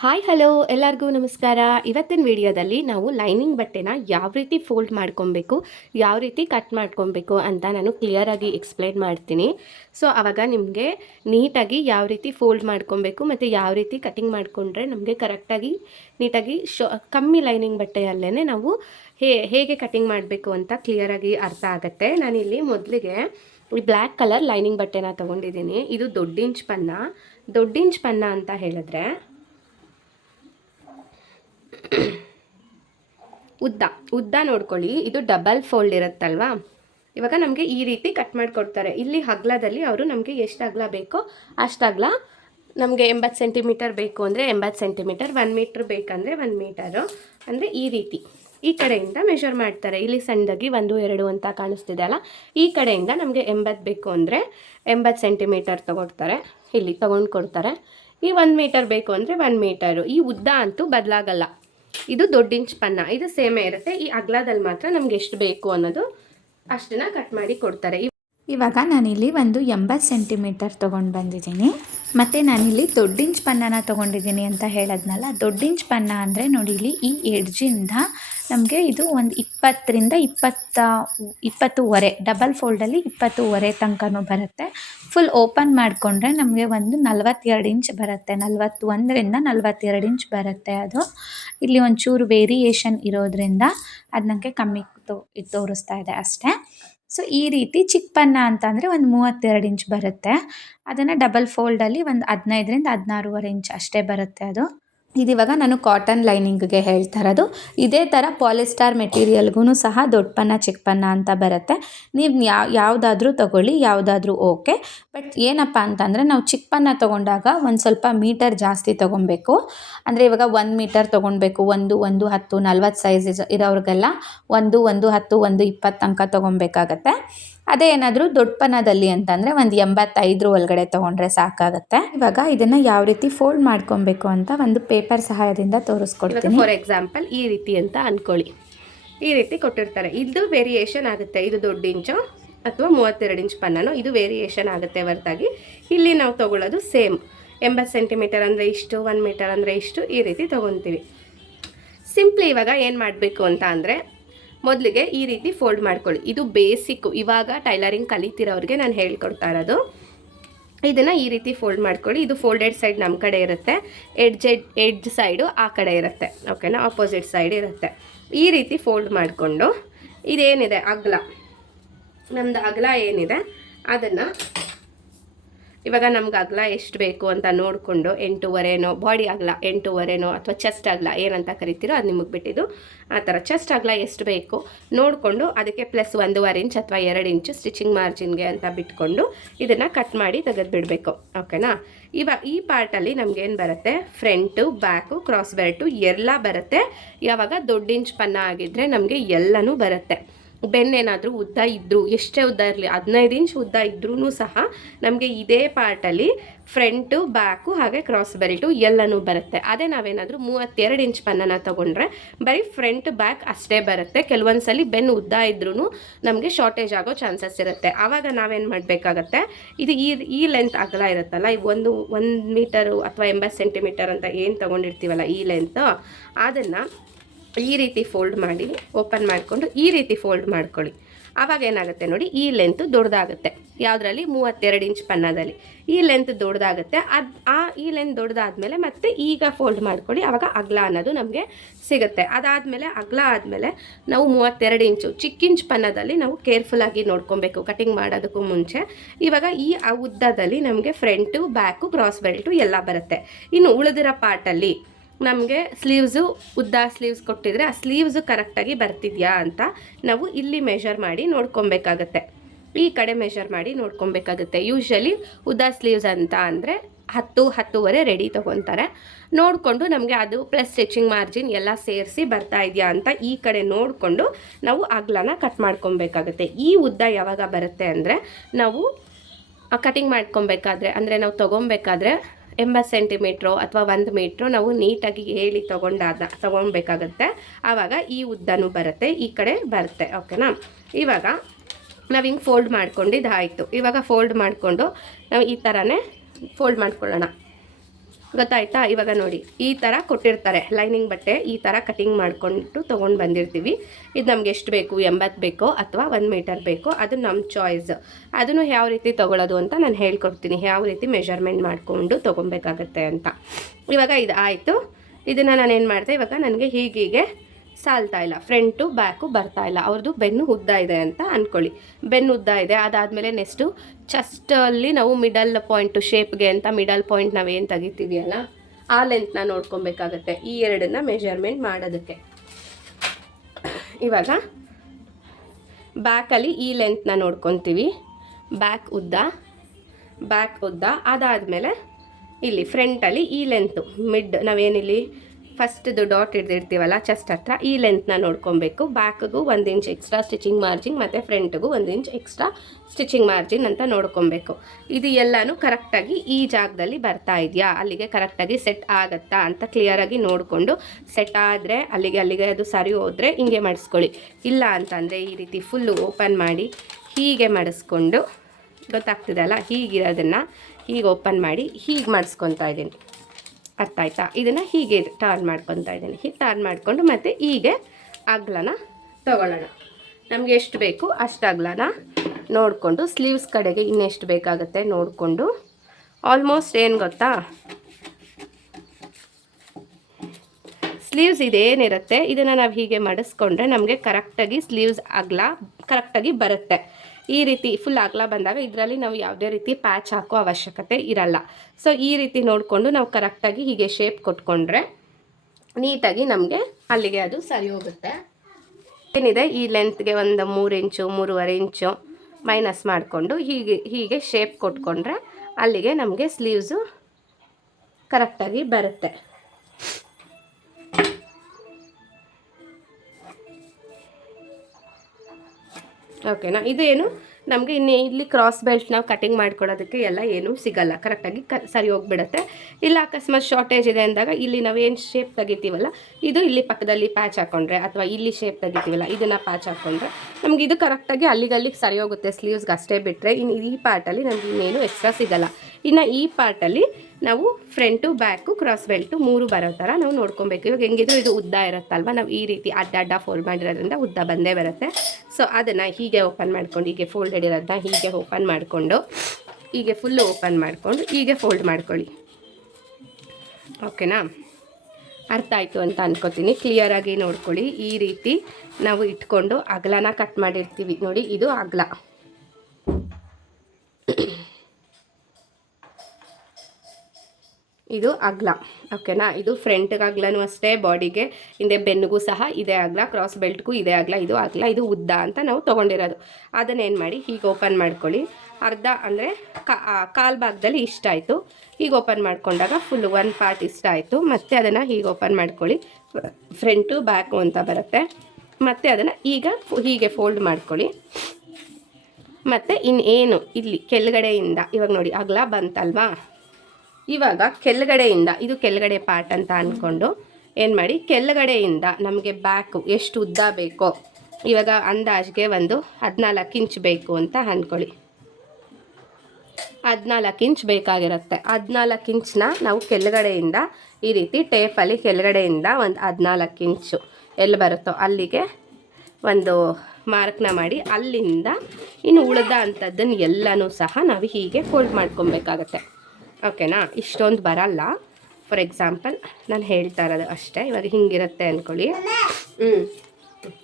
Hi, hello, ಎಲ್ಲರಿಗೂ ನಮಸ್ಕಾರ. ಇವತ್ತಿನ ವಿಡಿಯೋದಲ್ಲಿ ನಾವು ಲೈನಿಂಗ್ ಬಟ್ಟೆನ ಯಾವ ರೀತಿ ಫೋಲ್ಡ್ ಮಾಡ್ಕೊಬೇಕು, ಯಾವ ರೀತಿ ಕಟ್ ಮಾಡ್ಕೊಬೇಕು ಅಂತ ನಾನು ಕ್ಲಿಯರಾಗಿ ಎಕ್ಸ್ಪ್ಲೈನ್ ಮಾಡ್ತೀನಿ. ಸೊ ಆವಾಗ ನಿಮಗೆ ನೀಟಾಗಿ ಯಾವ ರೀತಿ ಫೋಲ್ಡ್ ಮಾಡ್ಕೊಬೇಕು ಮತ್ತು ಯಾವ ರೀತಿ ಕಟಿಂಗ್ ಮಾಡಿಕೊಂಡ್ರೆ ನಮಗೆ ಕರೆಕ್ಟಾಗಿ ನೀಟಾಗಿ ಶೋ, ಕಮ್ಮಿ ಲೈನಿಂಗ್ ಬಟ್ಟೆಯಲ್ಲೇ ನಾವು ಹೇಗೆ ಕಟಿಂಗ್ ಮಾಡಬೇಕು ಅಂತ ಕ್ಲಿಯರಾಗಿ ಅರ್ಥ ಆಗುತ್ತೆ. ನಾನಿಲ್ಲಿ ಮೊದಲಿಗೆ ಈ ಬ್ಲ್ಯಾಕ್ ಕಲರ್ ಲೈನಿಂಗ್ ಬಟ್ಟೆನ ತೊಗೊಂಡಿದ್ದೀನಿ. ಇದು ದೊಡ್ಡಿಂಚ್ ಪನ್ನ. ದೊಡ್ಡಿಂಚ್ ಪನ್ನ ಅಂತ ಹೇಳಿದ್ರೆ ಉದ್ದ ಉದ್ದ ನೋಡ್ಕೊಳ್ಳಿ. ಇದು ಡಬಲ್ ಫೋಲ್ಡ್ ಇರುತ್ತಲ್ವಾ? ಇವಾಗ ನಮಗೆ ಈ ರೀತಿ ಕಟ್ ಮಾಡಿಕೊಡ್ತಾರೆ. ಇಲ್ಲಿ ಹಗ್ಲದಲ್ಲಿ ಅವರು ನಮಗೆ ಎಷ್ಟು ಅಗ್ಲ ಬೇಕೋ ಅಷ್ಟು ಅಗ್ಲ ನಮಗೆ ಎಂಬತ್ತು ಸೆಂಟಿಮೀಟರ್ ಬೇಕು ಅಂದರೆ ಎಂಬತ್ತು ಸೆಂಟಿಮೀಟರ್ ಒನ್ ಮೀಟ್ರ್ ಬೇಕಂದರೆ ಒನ್ ಮೀಟರು ಅಂದರೆ ಈ ರೀತಿ. ಈ ಕಡೆಯಿಂದ ಮೆಷರ್ ಮಾಡ್ತಾರೆ. ಇಲ್ಲಿ ಸಣ್ಣದಾಗಿ ಒಂದು, ಎರಡು ಅಂತ ಕಾಣಿಸ್ತಿದೆ ಅಲ್ಲ? ಈ ಕಡೆಯಿಂದ ನಮಗೆ ಎಂಬತ್ತು ಬೇಕು ಅಂದರೆ ಎಂಬತ್ತು ಸೆಂಟಿಮೀಟರ್ ತೊಗೊಡ್ತಾರೆ. ಇಲ್ಲಿ ತೊಗೊಂಡು ಕೊಡ್ತಾರೆ ಈ ಒಂದು ಮೀಟರ್ ಬೇಕು ಅಂದರೆ ಒನ್ ಮೀಟರು ಈ ಉದ್ದ ಅಂತೂ ಬದಲಾಗಲ್ಲ. ಇದು ದೊಡ್ಡ ಇಂಚ್ ಪನ್ನ. ಇದು ಸೇಮೇ ಇರುತ್ತೆ. ಈ ಅಗ್ಲದಲ್ಲಿ ಮಾತ್ರ ನಮ್ಗೆ ಎಷ್ಟು ಬೇಕು ಅನ್ನೋದು ಅಷ್ಟನ್ನ ಕಟ್ ಮಾಡಿ ಕೊಡ್ತಾರೆ. ಇವಾಗ ನಾನಿಲ್ಲಿ ಒಂದು ಎಂಬತ್ತು ಸೆಂಟಿಮೀಟರ್ ತೊಗೊಂಡು ಬಂದಿದ್ದೀನಿ. ಮತ್ತು ನಾನಿಲ್ಲಿ ದೊಡ್ಡಿಂಚ್ ಪನ್ನನ ತೊಗೊಂಡಿದ್ದೀನಿ ಅಂತ ಹೇಳೋದ್ನಲ್ಲ, ದೊಡ್ಡ ಇಂಚ್ ಪನ್ನ ಅಂದರೆ ನೋಡಿ ಇಲ್ಲಿ ಈ ಎಡ್ಜಿಂದ ನಮಗೆ ಇದು ಒಂದು ಇಪ್ಪತ್ತರಿಂದ ಇಪ್ಪತ್ತ, ಇಪ್ಪತ್ತೂವರೆ, ಡಬಲ್ ಫೋಲ್ಡಲ್ಲಿ ಇಪ್ಪತ್ತೂವರೆ ತನಕನೂ ಬರುತ್ತೆ. ಫುಲ್ ಓಪನ್ ಮಾಡಿಕೊಂಡ್ರೆ ನಮಗೆ ಒಂದು ನಲ್ವತ್ತೆರಡು ಇಂಚ್ ಬರುತ್ತೆ, ನಲ್ವತ್ತೊಂದರಿಂದ ನಲ್ವತ್ತೆರಡು ಇಂಚ್ ಬರುತ್ತೆ ಅದು. ಇಲ್ಲಿ ಒಂಚೂರು ವೇರಿಯೇಷನ್ ಇರೋದ್ರಿಂದ ಅದು ನನಗೆ ಕಮ್ಮಿ ತೋ ತೋರಿಸ್ತಾ ಇದೆ ಅಷ್ಟೇ. ಸೊ ಈ ರೀತಿ ಚಿಕ್ಕ ಪನ್ನ ಅಂತಂದರೆ ಒಂದು ಮೂವತ್ತೆರಡು ಇಂಚ್ ಬರುತ್ತೆ. ಅದನ್ನು ಡಬಲ್ ಫೋಲ್ಡಲ್ಲಿ ಒಂದು ಹದಿನೈದರಿಂದ ಹದಿನಾರೂವರೆ ಇಂಚ್ ಅಷ್ಟೇ ಬರುತ್ತೆ ಅದು. ಇದಿವಾಗ ನಾನು ಕಾಟನ್ ಲೈನಿಂಗ್ಗೆ ಹೇಳ್ತಾ ಇರೋದು. ಇದೇ ಥರ ಪಾಲಿಸ್ಟಾರ್ ಮೆಟೀರಿಯಲ್ಗೂ ಸಹ ದೊಡ್ಡ ಪನ್ನ, ಚಿಕ್ಕ ಪನ್ನ ಅಂತ ಬರುತ್ತೆ. ನೀವು ಯಾವ ಯಾವುದಾದ್ರೂ ತೊಗೊಳ್ಳಿ, ಯಾವುದಾದ್ರೂ ಓಕೆ. ಬಟ್ ಏನಪ್ಪ ಅಂತಂದರೆ ನಾವು ಚಿಕ್ಕ ಪನ್ನ ತೊಗೊಂಡಾಗ ಒಂದು ಸ್ವಲ್ಪ ಮೀಟರ್ ಜಾಸ್ತಿ ತೊಗೊಬೇಕು. ಅಂದರೆ ಇವಾಗ ಒಂದು ಮೀಟರ್ ತೊಗೊಳ್ಬೇಕು ಒಂದು ಒಂದು, ಹತ್ತು ನಲ್ವತ್ತು ಸೈಜ್ ಇರೋರಿಗೆಲ್ಲ ಒಂದು ಒಂದು, ಹತ್ತು, ಒಂದು, ಇಪ್ಪತ್ತು ತನಕ ತೊಗೊಬೇಕಾಗತ್ತೆ. ಅದೇ ಏನಾದರೂ ದೊಡ್ಡ ಪನ್ನದಲ್ಲಿ ಅಂತಂದರೆ ಒಂದು ಎಂಬತ್ತೈದರ ಒಳಗಡೆ ತೊಗೊಂಡ್ರೆ ಸಾಕಾಗುತ್ತೆ. ಇವಾಗ ಇದನ್ನು ಯಾವ ರೀತಿ ಫೋಲ್ಡ್ ಮಾಡ್ಕೊಬೇಕು ಅಂತ ಒಂದು ಪೇಪರ್ ಸಹಾಯದಿಂದ ತೋರಿಸ್ಕೊಡ್ತೀನಿ. ಫಾರ್ ಎಕ್ಸಾಂಪಲ್ ಈ ರೀತಿ ಅಂತ ಅನ್ಕೊಳ್ಳಿ. ಈ ರೀತಿ ಕೊಟ್ಟಿರ್ತಾರೆ. ಇದು ವೇರಿಯೇಷನ್ ಆಗುತ್ತೆ. ಇದು ದೊಡ್ಡ ಇಂಚು ಅಥವಾ ಮೂವತ್ತೆರಡು ಇಂಚ್ ಪನ್ನನೋ. ಇದು ವೇರಿಯೇಷನ್ ಆಗುತ್ತೆ ಹೊರತಾಗಿ. ಇಲ್ಲಿ ನಾವು ತೊಗೊಳ್ಳೋದು ಸೇಮ್ ಎಂಬತ್ತು ಸೆಂಟಿಮೀಟರ್ ಅಂದರೆ ಇಷ್ಟು ಒನ್ ಮೀಟರ್ ಅಂದರೆ ಇಷ್ಟು ಈ ರೀತಿ ತೊಗೊತೀವಿ. ಸಿಂಪ್ಲಿ ಇವಾಗ ಏನು ಮಾಡಬೇಕು ಅಂತ ಅಂದರೆ ಮೊದಲಿಗೆ ಈ ರೀತಿ ಫೋಲ್ಡ್ ಮಾಡ್ಕೊಳ್ಳಿ. ಇದು ಬೇಸಿಕ್ಕು ಇವಾಗ ಟೈಲರಿಂಗ್ ಕಲಿತಿರೋರಿಗೆ ನಾನು ಹೇಳ್ಕೊಡ್ತಾ ಇರೋದು. ಇದನ್ನು ಈ ರೀತಿ ಫೋಲ್ಡ್ ಮಾಡ್ಕೊಳ್ಳಿ. ಇದು ಫೋಲ್ಡೆಡ್ ಸೈಡ್ ನಮ್ಮ ಕಡೆ ಇರುತ್ತೆ. ಎಡ್ಜ್ ಎಡ್ ಎಡ್ಜ್ ಸೈಡು ಆ ಕಡೆ ಇರುತ್ತೆ. ಓಕೆನಾ ಆಪೋಸಿಟ್ ಸೈಡ್ ಇರುತ್ತೆ. ಈ ರೀತಿ ಫೋಲ್ಡ್ ಮಾಡಿಕೊಂಡು ಇದೇನಿದೆ? ಅಗಲ. ನಮ್ಮದು ಅಗಲ ಏನಿದೆ? ಅದನ್ನು ಇವಾಗ ನಮ್ಗೆ ಅಗಲ ಎಷ್ಟು ಬೇಕು ಅಂತ ನೋಡಿಕೊಂಡು ಎಂಟೂವರೆನೋ ಬಾಡಿ ಅಗಲ ಎಂಟೂವರೆನೋ ಅಥವಾ ಚೆಸ್ಟ್ ಅಗಲ ಏನಂತ ಕರಿತೀರೋ ಅದು ನಿಮಗೆ ಬಿಟ್ಟಿದ್ದು. ಆ ಥರ ಚೆಸ್ಟ್ ಅಗಲ ಎಷ್ಟು ಬೇಕು ನೋಡಿಕೊಂಡು ಅದಕ್ಕೆ ಪ್ಲಸ್ ಒಂದೂವರೆ ಇಂಚ್ ಅಥವಾ ಎರಡು ಇಂಚು ಸ್ಟಿಚಿಂಗ್ ಮಾರ್ಜಿನ್ಗೆ ಅಂತ ಬಿಟ್ಕೊಂಡು ಇದನ್ನು ಕಟ್ ಮಾಡಿ ತೆಗೆದು ಬಿಡಬೇಕು. ಓಕೆನಾ ಇವಾಗ ಈ ಪಾರ್ಟಲ್ಲಿ ನಮಗೇನು ಬರುತ್ತೆ? ಫ್ರಂಟು ಬ್ಯಾಕು ಕ್ರಾಸ್ ಬೆಲ್ಟು ಎಲ್ಲ ಬರುತ್ತೆ. ಯಾವಾಗ ದೊಡ್ಡ ಇಂಚ್ ಪನ್ನ ಆಗಿದ್ದರೆ ನಮಗೆ ಎಲ್ಲನೂ ಬರುತ್ತೆ. ಬೆನ್ನೇನಾದರೂ ಉದ್ದ ಇದ್ದರೂ ಎಷ್ಟೇ ಉದ್ದ ಇರಲಿ, ಹದಿನೈದು ಇಂಚ್ ಉದ್ದ ಇದ್ರೂ ಸಹ ನಮಗೆ ಇದೇ ಪಾರ್ಟಲ್ಲಿ ಫ್ರಂಟು ಬ್ಯಾಕು ಹಾಗೆ ಕ್ರಾಸ್ ಬೆಲ್ಟು ಎಲ್ಲನೂ ಬರುತ್ತೆ. ಅದೇ ನಾವೇನಾದರೂ ಮೂವತ್ತೆರಡು ಇಂಚ್ ಪನ್ನನ ತೊಗೊಂಡ್ರೆ ಬರೀ ಫ್ರಂಟ್ ಬ್ಯಾಕ್ ಅಷ್ಟೇ ಬರುತ್ತೆ. ಕೆಲವೊಂದು ಸಲ ಬೆನ್ನು ಉದ್ದ ಇದ್ರೂ ನಮಗೆ ಶಾರ್ಟೇಜ್ ಆಗೋ ಚಾನ್ಸಸ್ ಇರುತ್ತೆ. ಆವಾಗ ನಾವೇನು ಮಾಡಬೇಕಾಗತ್ತೆ? ಇದು ಈ ಈ ಲೆಂತ್ ಅಗಲ ಇರುತ್ತಲ್ಲ, ಈ ಒಂದು ಒಂದು ಮೀಟರು ಅಥವಾ ಎಂಬತ್ತು ಸೆಂಟಿಮೀಟರ್ ಅಂತ ಏನು ತೊಗೊಂಡಿರ್ತೀವಲ್ಲ ಈ ಲೆಂತ್ ಅದನ್ನು ಈ ರೀತಿ ಫೋಲ್ಡ್ ಮಾಡಿ ಓಪನ್ ಮಾಡಿಕೊಂಡು ಈ ರೀತಿ ಫೋಲ್ಡ್ ಮಾಡ್ಕೊಳ್ಳಿ. ಆವಾಗ ಏನಾಗುತ್ತೆ ನೋಡಿ, ಈ ಲೆಂತ್ ದೊಡ್ಡದಾಗುತ್ತೆ. ಯಾವುದರಲ್ಲಿ? ಮೂವತ್ತೆರಡು ಇಂಚ್ ಪನ್ನದಲ್ಲಿ. ಈ ಲೆಂತ್ ದೊಡ್ಡದಾಗುತ್ತೆ. ಅದು ಆ ಈ ಲೆಂತ್ ದೊಡ್ಡದಾದ್ಮೇಲೆ ಮತ್ತೆ ಈಗ ಫೋಲ್ಡ್ ಮಾಡ್ಕೊಳ್ಳಿ. ಆವಾಗ ಅಗ್ಲ ಅನ್ನೋದು ನಮಗೆ ಸಿಗುತ್ತೆ. ಅದಾದಮೇಲೆ, ಅಗ್ಲ ಆದಮೇಲೆ ನಾವು ಮೂವತ್ತೆರಡು ಇಂಚು ಚಿಕ್ಕ ಇಂಚ್ ಪನ್ನದಲ್ಲಿ ನಾವು ಕೇರ್ಫುಲ್ಲಾಗಿ ನೋಡ್ಕೊಬೇಕು. ಕಟಿಂಗ್ ಮಾಡೋದಕ್ಕೂ ಮುಂಚೆ. ಇವಾಗ ಈ ಉದ್ದದಲ್ಲಿ ನಮಗೆ ಫ್ರಂಟು ಬ್ಯಾಕು ಕ್ರಾಸ್ ಬೆಲ್ಟು ಎಲ್ಲ ಬರುತ್ತೆ. ಇನ್ನು ಉಳಿದಿರೋ ಪಾರ್ಟಲ್ಲಿ ನಮಗೆ ಸ್ಲೀವ್ಸು ಉದ್ದ ಸ್ಲೀವ್ಸ್ ಕೊಟ್ಟಿದ್ರೆ ಆ ಸ್ಲೀವ್ಸು ಕರೆಕ್ಟಾಗಿ ಬರ್ತಿದೆಯಾ ಅಂತ ನಾವು ಇಲ್ಲಿ ಮೆಷರ್ ಮಾಡಿ ನೋಡ್ಕೊಬೇಕಾಗತ್ತೆ. ಈ ಕಡೆ ಮೆಷರ್ ಮಾಡಿ ನೋಡ್ಕೊಬೇಕಾಗುತ್ತೆ. ಯೂಶ್ವಲಿ ಉದ್ದ ಸ್ಲೀವ್ಸ್ ಅಂತ ಅಂದರೆ ಹತ್ತು, ಹತ್ತುವರೆ ರೆಡಿ ತೊಗೊತಾರೆ. ನೋಡಿಕೊಂಡು ನಮಗೆ ಅದು ಪ್ಲಸ್ ಸ್ಟಿಚಿಂಗ್ ಮಾರ್ಜಿನ್ ಎಲ್ಲ ಸೇರಿಸಿ ಬರ್ತಾ ಇದೆಯಾ ಅಂತ ಈ ಕಡೆ ನೋಡಿಕೊಂಡು ನಾವು ಅಗ್ಲನ ಕಟ್ ಮಾಡ್ಕೊಬೇಕಾಗುತ್ತೆ. ಈ ಉದ್ದ ಯಾವಾಗ ಬರುತ್ತೆ ಅಂದರೆ ನಾವು ಕಟಿಂಗ್ ಮಾಡ್ಕೊಬೇಕಾದ್ರೆ, ಅಂದರೆ ನಾವು ತೊಗೊಬೇಕಾದ್ರೆ ಎಂಬತ್ತು ಸೆಂಟಿಮೀಟ್ರು ಅಥವಾ ಒಂದು ಮೀಟ್ರು ನಾವು ನೀಟಾಗಿ ಹೇಳಿ ತೊಗೊಂಡಾದ, ತೊಗೊಳ್ಬೇಕಾಗತ್ತೆ. ಆವಾಗ ಈ ಉದ್ದನೂ ಬರುತ್ತೆ, ಈ ಕಡೆ ಬರುತ್ತೆ, ಓಕೆನಾ? ಇವಾಗ ನಾವು ಹಿಂಗೆ ಫೋಲ್ಡ್ ಮಾಡ್ಕೊಂಡಿದ್ದು ಆಯಿತು. ಇವಾಗ ಫೋಲ್ಡ್ ಮಾಡಿಕೊಂಡು ನಾವು ಈ ಥರನೇ ಫೋಲ್ಡ್ ಮಾಡ್ಕೊಳ್ಳೋಣ. ಗೊತ್ತಾಯ್ತಾ? ಇವಾಗ ನೋಡಿ. ಈ ಥರ ಕೊಟ್ಟಿರ್ತಾರೆ. ಲೈನಿಂಗ್ ಬಟ್ಟೆ ಈ ಥರ ಕಟಿಂಗ್ ಮಾಡಿಕೊಂಡು ತೊಗೊಂಡು ಬಂದಿರ್ತೀವಿ. ಇದು ನಮ್ಗೆ ಎಷ್ಟು ಬೇಕು? ಎಂಬತ್ತು ಬೇಕೋ ಅಥವಾ ಒಂದು ಮೀಟರ್ ಬೇಕೋ? ಅದು ನಮ್ಮ ಚಾಯ್ಸ್ ಅದನ್ನು ಯಾವ ರೀತಿ ತೊಗೊಳೋದು ಅಂತ ನಾನು ಹೇಳ್ಕೊಡ್ತೀನಿ. ಯಾವ ರೀತಿ ಮೆಷರ್ಮೆಂಟ್ ಮಾಡಿಕೊಂಡು ತೊಗೊಬೇಕಾಗತ್ತೆ ಅಂತ. ಇವಾಗ ಇದು ಆಯಿತು. ಇದನ್ನು ನಾನು ಏನು ಮಾಡಿದೆ? ಇವಾಗ ನನಗೆ ಹೀಗೀಗೆ ಸಾಲ್ತಾ ಇಲ್ಲ ಫ್ರಂಟು ಬ್ಯಾಕು ಬರ್ತಾ ಇಲ್ಲ. ಅವ್ರದ್ದು ಬೆನ್ನು ಉದ್ದ ಇದೆ ಅಂತ ಅಂದ್ಕೊಳ್ಳಿ ಬೆನ್ನು ಉದ್ದ ಇದೆ, ಅದಾದಮೇಲೆ ನೆಕ್ಸ್ಟು ಚಸ್ಟಲ್ಲಿ ನಾವು ಮಿಡಲ್ ಪಾಯಿಂಟು ಶೇಪ್ಗೆ ಅಂತ ಮಿಡಲ್ ಪಾಯಿಂಟ್ ನಾವೇನು ತೆಗಿತೀವಿ ಅಲ್ಲ ಆ ಲೆಂತ್ನ ನೋಡ್ಕೊಬೇಕಾಗತ್ತೆ. ಈ ಎರಡನ್ನ ಮೆಷರ್ಮೆಂಟ್ ಮಾಡೋದಕ್ಕೆ. ಇವಾಗ ಬ್ಯಾಕಲ್ಲಿ ಈ ಲೆಂತ್ನ ನೋಡ್ಕೊತೀವಿ. ಬ್ಯಾಕ್ ಉದ್ದ ಬ್ಯಾಕ್ ಉದ್ದ, ಅದಾದಮೇಲೆ ಇಲ್ಲಿ ಫ್ರಂಟಲ್ಲಿ ಈ ಲೆಂತು ಮಿಡ್ ನಾವೇನಿಲ್ಲಿ ಫಸ್ಟ್ದು ಡಾಟ್ ಹಿಡ್ದಿರ್ತೀವಲ್ಲ ಚೆಸ್ಟ್ ಹತ್ರ, ಈ ಲೆಂತ್ನ ನೋಡ್ಕೊಬೇಕು. ಬ್ಯಾಕ್ಗೂ ಒಂದು ಇಂಚ್ ಎಕ್ಸ್ಟ್ರಾ ಸ್ಟಿಚಿಂಗ್ ಮಾರ್ಜಿನ್ ಮತ್ತು ಫ್ರಂಟ್ಗೂ ಒಂದು ಇಂಚ್ ಎಕ್ಸ್ಟ್ರಾ ಸ್ಟಿಚಿಂಗ್ ಮಾರ್ಜಿನ್ ಅಂತ ನೋಡ್ಕೊಬೇಕು. ಇದು ಎಲ್ಲನೂ ಕರೆಕ್ಟಾಗಿ ಈ ಜಾಗದಲ್ಲಿ ಬರ್ತಾ ಇದೆಯಾ? ಅಲ್ಲಿಗೆ ಕರೆಕ್ಟಾಗಿ ಸೆಟ್ ಆಗುತ್ತಾ ಅಂತ ಕ್ಲಿಯರಾಗಿ ನೋಡಿಕೊಂಡು ಸೆಟ್ ಆದರೆ, ಅಲ್ಲಿಗೆ ಅಲ್ಲಿಗೆ ಅದು ಸರಿ ಹೋದರೆ ಹಿಂಗೆ ಮಾಡಿಸ್ಕೊಳ್ಳಿ. ಇಲ್ಲ ಅಂತಂದರೆ ಈ ರೀತಿ ಫುಲ್ಲು ಓಪನ್ ಮಾಡಿ ಹೀಗೆ ಮಾಡಿಸ್ಕೊಂಡು, ಗೊತ್ತಾಗ್ತಿದೆ ಅಲ್ಲ? ಹೀಗಿರೋದನ್ನು ಹೀಗೆ ಓಪನ್ ಮಾಡಿ ಹೀಗೆ ಮಾಡಿಸ್ಕೊತಾ ಇದ್ದೀನಿ. ಅರ್ಥ ಆಯ್ತಾ? ಇದನ್ನು ಹೀಗೆ ಟರ್ನ್ ಮಾಡ್ಕೊತಾ ಇದ್ದೀನಿ. ಹೀಗೆ ಟರ್ನ್ ಮಾಡಿಕೊಂಡು ಮತ್ತು ಹೀಗೆ ಅಗ್ಲನ ತಗೊಳ್ಳೋಣ. ನಮಗೆ ಎಷ್ಟು ಬೇಕು ಅಷ್ಟು ಅಗ್ಲನ ನೋಡಿಕೊಂಡು ಸ್ಲೀವ್ಸ್ ಕಡೆಗೆ ಇನ್ನೆಷ್ಟು ಬೇಕಾಗುತ್ತೆ ನೋಡಿಕೊಂಡು. ಆಲ್ಮೋಸ್ಟ್ ಏನು ಗೊತ್ತಾ? ಸ್ಲೀವ್ಸ್ ಇದೇನಿರುತ್ತೆ? ಇದನ್ನು ನಾವು ಹೀಗೆ ಮಡಿಸ್ಕೊಂಡ್ರೆ ನಮಗೆ ಕರೆಕ್ಟಾಗಿ ಸ್ಲೀವ್ಸ್ ಅಗಲ ಕರೆಕ್ಟಾಗಿ ಬರುತ್ತೆ. ಈ ರೀತಿ ಫುಲ್ ಅಗಲ ಬಂದಾಗ ಇದರಲ್ಲಿ ನಾವು ಯಾವುದೇ ರೀತಿ ಪ್ಯಾಚ್ ಹಾಕೋ ಅವಶ್ಯಕತೆ ಇರಲ್ಲ. ಸೊ ಈ ರೀತಿ ನೋಡಿಕೊಂಡು ನಾವು ಕರೆಕ್ಟಾಗಿ ಹೀಗೆ ಶೇಪ್ ಕೊಟ್ಕೊಂಡ್ರೆ ನೀಟಾಗಿ ನಮಗೆ ಅಲ್ಲಿಗೆ ಅದು ಸರಿ ಹೋಗುತ್ತೆ. ಏನಿದೆ? ಈ ಲೆಂತ್ಗೆ ಒಂದು ಮೂರು ಇಂಚು ಮೂರುವರೆ ಇಂಚು ಮೈನಸ್ ಮಾಡಿಕೊಂಡು ಹೀಗೆ ಹೀಗೆ ಶೇಪ್ ಕೊಟ್ಕೊಂಡ್ರೆ ಅಲ್ಲಿಗೆ ನಮಗೆ ಸ್ಲೀವ್ಸು ಕರೆಕ್ಟಾಗಿ ಬರುತ್ತೆ. ಓಕೆನಾ ಇದೇನು? ನಮಗೆ ಇನ್ನು ಇಲ್ಲಿ ಕ್ರಾಸ್ ಬೆಲ್ಟ್ ನಾವು ಕಟಿಂಗ್ ಮಾಡ್ಕೊಳ್ಳೋದಕ್ಕೆ ಎಲ್ಲ ಏನೂ ಸಿಗಲ್ಲ. ಕರೆಕ್ಟಾಗಿ ಕ ಸರಿ ಹೋಗ್ಬಿಡುತ್ತೆ. ಇಲ್ಲ, ಅಕಸ್ಮಾತ್ ಶಾರ್ಟೇಜ್ ಇದೆ ಅಂದಾಗ ಇಲ್ಲಿ ನಾವೇನು ಶೇಪ್ ತೆಗಿತೀವಲ್ಲ, ಇದು ಇಲ್ಲಿ ಪಕ್ಕದಲ್ಲಿ ಪ್ಯಾಚ್ ಹಾಕ್ಕೊಂಡ್ರೆ ಅಥವಾ ಇಲ್ಲಿ ಶೇಪ್ ತೆಗಿತೀವಲ್ಲ, ಇದನ್ನು ಪ್ಯಾಚ್ ಹಾಕ್ಕೊಂಡ್ರೆ ನಮ್ಗೆ ಇದು ಕರೆಕ್ಟಾಗಿ ಅಲ್ಲಿಗಲ್ಲಿಗೆ ಸರಿ ಹೋಗುತ್ತೆ. ಸ್ಲೀವ್ಸ್ಗೆ ಅಷ್ಟೇ ಬಿಟ್ಟರೆ ಇನ್ನು ಈ ಪಾರ್ಟಲ್ಲಿ ನಮ್ಗೆ ಇನ್ನೇನು ಎಕ್ಸ್ಟ್ರಾ ಸಿಗಲ್ಲ. ಇನ್ನು ಈ ಪಾರ್ಟಲ್ಲಿ ನಾವು ಫ್ರಂಟು ಬ್ಯಾಕು ಕ್ರಾಸ್ ಬೆಲ್ಟು ಮೂರು ಬರೋ ಥರ ನಾವು ನೋಡ್ಕೊಬೇಕು. ಇವಾಗ ಹೆಂಗಿದ್ರು ಇದು ಉದ್ದ ಇರುತ್ತಲ್ವ? ನಾವು ಈ ರೀತಿ ಅಡ್ಡ ಅಡ್ಡ ಫೋಲ್ಡ್ ಮಾಡಿರೋದ್ರಿಂದ ಉದ್ದ ಬಂದೇ ಬರುತ್ತೆ. ಸೊ ಅದನ್ನು ಹೀಗೆ ಓಪನ್ ಮಾಡ್ಕೊಂಡು, ಹೀಗೆ ಫೋಲ್ಡೆಡ್ ಇರೋದನ್ನ ಹೀಗೆ ಓಪನ್ ಮಾಡಿಕೊಂಡು, ಹೀಗೆ ಫುಲ್ಲು ಓಪನ್ ಮಾಡಿಕೊಂಡು, ಹೀಗೆ ಫೋಲ್ಡ್ ಮಾಡ್ಕೊಳ್ಳಿ. ಓಕೆನಾ ಅರ್ಥ ಆಯಿತು ಅಂತ ಅನ್ಕೋತೀನಿ. ಕ್ಲಿಯರಾಗಿ ನೋಡ್ಕೊಳ್ಳಿ. ಈ ರೀತಿ ನಾವು ಇಟ್ಕೊಂಡು ಅಗಲನ ಕಟ್ ಮಾಡಿರ್ತೀವಿ. ನೋಡಿ, ಇದು ಅಗಲ. ಇದು ಅಗ್ಲ ಓಕೆನಾ ಇದು ಫ್ರಂಟ್ಗೆ ಅಗ್ಲನೂ ಅಷ್ಟೇ ಬಾಡಿಗೆ ಹಿಂದೆ ಬೆನ್ನಿಗೂ ಸಹ ಇದೇ ಅಗ್ಲ ಕ್ರಾಸ್ ಬೆಲ್ಟ್ಗೂ ಇದೇ ಅಗ್ಲ, ಇದು ಅಗ್ಲ, ಇದು ಉದ್ದ ಅಂತ ನಾವು ತೊಗೊಂಡಿರೋದು. ಅದನ್ನೇನು ಮಾಡಿ? ಹೀಗೆ ಓಪನ್ ಮಾಡ್ಕೊಳ್ಳಿ. ಅರ್ಧ ಅಂದರೆ ಕಾಲು ಭಾಗದಲ್ಲಿ ಇಷ್ಟ ಆಯಿತು. ಹೀಗೆ ಓಪನ್ ಮಾಡಿಕೊಂಡಾಗ ಫುಲ್ ಒನ್ ಪಾರ್ಟ್ ಇಷ್ಟ ಆಯಿತು. ಮತ್ತು ಅದನ್ನು ಹೀಗೆ ಓಪನ್ ಮಾಡ್ಕೊಳ್ಳಿ. ಫ್ರಂಟು ಬ್ಯಾಕು ಅಂತ ಬರುತ್ತೆ. ಮತ್ತು ಅದನ್ನು ಈಗ ಹೀಗೆ ಫೋಲ್ಡ್ ಮಾಡ್ಕೊಳ್ಳಿ. ಮತ್ತು ಇನ್ನೇನು ಇಲ್ಲಿ ಕೆಳಗಡೆಯಿಂದ, ಇವಾಗ ನೋಡಿ, ಅಗಲ ಬಂತಲ್ವಾ? ಇವಾಗ ಕೆಳಗಡೆಯಿಂದ, ಇದು ಕೆಳಗಡೆ ಪಾರ್ಟ್ ಅಂತ ಅಂದ್ಕೊಂಡು ಏನು ಮಾಡಿ, ಕೆಳಗಡೆಯಿಂದ ನಮಗೆ ಬ್ಯಾಕು ಎಷ್ಟು ಉದ್ದ ಬೇಕೋ, ಇವಾಗ ಅಂದಾಜಿಗೆ ಒಂದು ಹದಿನಾಲ್ಕು ಇಂಚ್ ಬೇಕು ಅಂತ ಅಂದ್ಕೊಳ್ಳಿ ಹದಿನಾಲ್ಕು ಇಂಚ್ ಬೇಕಾಗಿರುತ್ತೆ. ಹದಿನಾಲ್ಕು ಇಂಚ್ನ ನಾವು ಕೆಳಗಡೆಯಿಂದ ಈ ರೀತಿ ಟೇಪಲ್ಲಿ ಕೆಳಗಡೆಯಿಂದ ಒಂದು ಹದಿನಾಲ್ಕು ಇಂಚು ಎಲ್ಲಿ ಬರುತ್ತೋ ಅಲ್ಲಿಗೆ ಒಂದು ಮಾರ್ಕ್ನ ಮಾಡಿ, ಅಲ್ಲಿಂದ ಇನ್ನು ಉಳಿದ ಅಂಥದ್ದನ್ನು ಎಲ್ಲನೂ ಸಹ ನಾವು ಹೀಗೆ ಫೋಲ್ಡ್ ಮಾಡ್ಕೊಬೇಕಾಗತ್ತೆ. ಓಕೆನಾ? ಇಷ್ಟೊಂದು ಬರಲ್ಲ. ಫಾರ್ ಎಕ್ಸಾಂಪಲ್ ನಾನು ಹೇಳ್ತಾ ಇರೋದು ಅಷ್ಟೇ. ಇವಾಗ ಹಿಂಗಿರುತ್ತೆ ಅಂದ್ಕೊಳ್ಳಿ ಹ್ಞೂ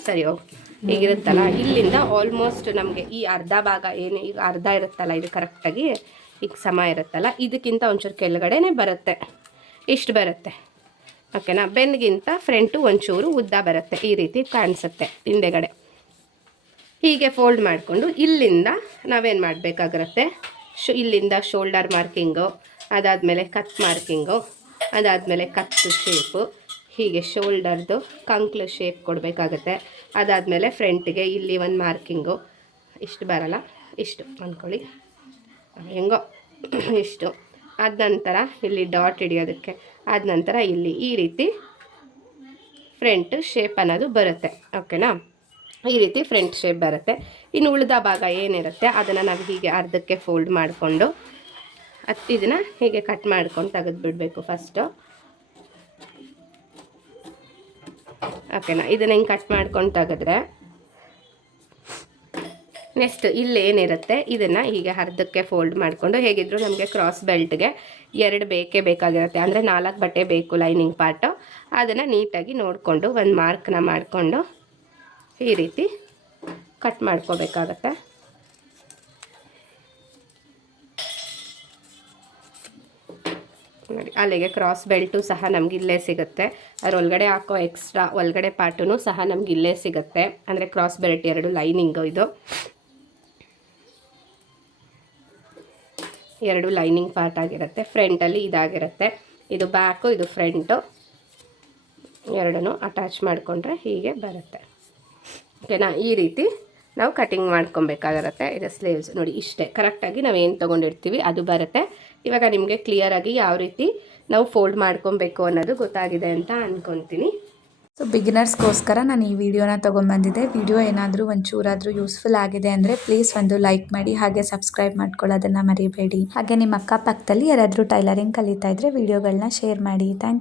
ಸರಿ, ಓಕೆ. ಹೀಗಿರುತ್ತಲ್ಲ? ಇಲ್ಲಿಂದ ಆಲ್ಮೋಸ್ಟ್ ನಮಗೆ ಈ ಅರ್ಧ ಭಾಗ ಏನು, ಈಗ ಅರ್ಧ ಇರುತ್ತಲ್ಲ, ಇದು ಕರೆಕ್ಟಾಗಿ ಈಗ ಸಮ ಇರುತ್ತಲ್ಲ? ಇದಕ್ಕಿಂತ ಒಂಚೂರು ಕೆಳಗಡೆನೇ ಬರುತ್ತೆ. ಇಷ್ಟು ಬರುತ್ತೆ. ಓಕೆನಾ? ಬೆನ್ಗಿಂತ ಫ್ರಂಟು ಒಂಚೂರು ಉದ್ದ ಬರುತ್ತೆ. ಈ ರೀತಿ ಕಾಣಿಸುತ್ತೆ ಹಿಂದೆಗಡೆ. ಹೀಗೆ ಫೋಲ್ಡ್ ಮಾಡಿಕೊಂಡು ಇಲ್ಲಿಂದ ನಾವೇನು ಮಾಡಬೇಕಾಗಿರುತ್ತೆ? ಶು, ಇಲ್ಲಿಂದ ಶೋಲ್ಡರ್ ಮಾರ್ಕಿಂಗು ಅದಾದಮೇಲೆ ಕತ್ ಮಾರ್ಕಿಂಗು ಅದಾದಮೇಲೆ ಕತ್ತು ಶೇಪು ಹೀಗೆ ಶೋಲ್ಡರ್ದು ಕಂಕ್ಲು ಶೇಪ್ ಕೊಡಬೇಕಾಗತ್ತೆ. ಅದಾದಮೇಲೆ ಫ್ರಂಟಿಗೆ ಇಲ್ಲಿ ಒಂದು ಮಾರ್ಕಿಂಗು ಇಷ್ಟು ಬರಲ್ಲ, ಇಷ್ಟು ಅಂದ್ಕೊಳ್ಳಿ ಹೆಂಗೋ, ಇಷ್ಟು. ಆದ ನಂತರ ಇಲ್ಲಿ ಡಾಟ್ ಹಿಡಿಯೋದಕ್ಕೆ ಆದ ನಂತರ ಇಲ್ಲಿ ಈ ರೀತಿ ಫ್ರಂಟ್ ಶೇಪ್ ಅನ್ನೋದು ಬರುತ್ತೆ ಓಕೆನಾ ಈ ರೀತಿ ಫ್ರಂಟ್ ಶೇಪ್ ಬರುತ್ತೆ. ಇನ್ನು ಉಳಿದ ಭಾಗ ಏನಿರುತ್ತೆ, ಅದನ್ನು ನಾವು ಹೀಗೆ ಅರ್ಧಕ್ಕೆ ಫೋಲ್ಡ್ ಮಾಡಿಕೊಂಡು ಹತ್ತು ಇದನ್ನ ಹೀಗೆ ಕಟ್ ಮಾಡ್ಕೊಂಡು ತೆಗೆದುಬಿಡ್ಬೇಕು ಫಸ್ಟು ಓಕೆನಾ ಇದನ್ನು ಹಿಂಗೆ ಕಟ್ ಮಾಡ್ಕೊಂಡು ತೆಗೆದ್ರೆ ನೆಕ್ಸ್ಟ್ ಇಲ್ಲಿ ಏನಿರುತ್ತೆ, ಇದನ್ನು ಹೀಗೆ ಅರ್ಧಕ್ಕೆ ಫೋಲ್ಡ್ ಮಾಡಿಕೊಂಡು ಹೇಗಿದ್ರು ನಮಗೆ ಕ್ರಾಸ್ ಬೆಲ್ಟ್ಗೆ ಎರಡು ಬೇಕೇ ಬೇಕಾಗಿರುತ್ತೆ. ಅಂದರೆ ನಾಲ್ಕು ಬಟ್ಟೆ ಬೇಕು ಲೈನಿಂಗ್ ಪಾರ್ಟು ಅದನ್ನು ನೀಟಾಗಿ ನೋಡಿಕೊಂಡು ಒಂದು ಮಾರ್ಕ್ನ ಮಾಡಿಕೊಂಡು ಈ ರೀತಿ ಕಟ್ ಮಾಡ್ಕೋಬೇಕಾಗತ್ತೆ. ನೋಡಿ. ಅಲ್ಲಿಗೆ ಕ್ರಾಸ್ ಬೆಲ್ಟು ಸಹ ನಮ್ಗೆ ಇಲ್ಲೇ ಸಿಗುತ್ತೆ. ಒಳಗಡೆ ಹಾಕೋ ಎಕ್ಸ್ಟ್ರಾ ಒಳಗಡೆ ಪಾರ್ಟೂ ಸಹ ನಮ್ಗೆ ಇಲ್ಲೇ ಸಿಗುತ್ತೆ. ಅಂದರೆ ಕ್ರಾಸ್ ಬೆಲ್ಟ್ ಎರಡು ಲೈನಿಂಗು ಇದು. ಎರಡು ಲೈನಿಂಗ್ ಪಾರ್ಟ್ ಆಗಿರುತ್ತೆ. ಫ್ರಂಟಲ್ಲಿ ಇದಾಗಿರುತ್ತೆ. ಇದು ಬ್ಯಾಕು ಇದು ಫ್ರಂಟು ಎರಡನ್ನೂ ಅಟ್ಯಾಚ್ ಮಾಡಿಕೊಂಡ್ರೆ ಹೀಗೆ ಬರುತ್ತೆ. ಓಕೆನಾ ಈ ರೀತಿ ನಾವು ಕಟಿಂಗ್ ಮಾಡ್ಕೊಬೇಕಾಗಿರುತ್ತೆ. ಇದು ಸ್ಲೀವ್ಸ್ ನೋಡಿ ಇಷ್ಟೇ. ಕರೆಕ್ಟಾಗಿ ನಾವು ಏನು ತೊಗೊಂಡಿರ್ತೀವಿ ಅದು ಬರುತ್ತೆ. ಇವಾಗ ನಿಮಗೆ ಕ್ಲಿಯರಾಗಿ ಯಾವ ರೀತಿ ನಾವು ಫೋಲ್ಡ್ ಮಾಡ್ಕೊಬೇಕು ಅನ್ನೋದು ಗೊತ್ತಾಗಿದೆ ಅಂತ ಅಂದ್ಕೊತೀನಿ ಸೊ ಬಿಗಿನರ್ಸ್ಗೋಸ್ಕರ ನಾನು ಈ ವಿಡಿಯೋನ ತೊಗೊಂಬಂದಿದ್ದೆ ವಿಡಿಯೋ ಏನಾದರೂ ಒಂಚೂರಾದರೂ ಯೂಸ್ಫುಲ್ ಆಗಿದೆ ಅಂದರೆ ಪ್ಲೀಸ್ ಒಂದು ಲೈಕ್ ಮಾಡಿ, ಹಾಗೆ ಸಬ್ಸ್ಕ್ರೈಬ್ ಮಾಡ್ಕೊಳ್ಳೋದನ್ನು ಮರಿಬೇಡಿ. ಹಾಗೆ ನಿಮ್ಮ ಅಕ್ಕಪಕ್ಕದಲ್ಲಿ ಯಾರಾದರೂ ಟೈಲರಿಂಗ್ ಕಲಿತಾ ಇದ್ದರೆ ವಿಡಿಯೋಗಳನ್ನ ಶೇರ್ ಮಾಡಿ. ಥ್ಯಾಂಕ್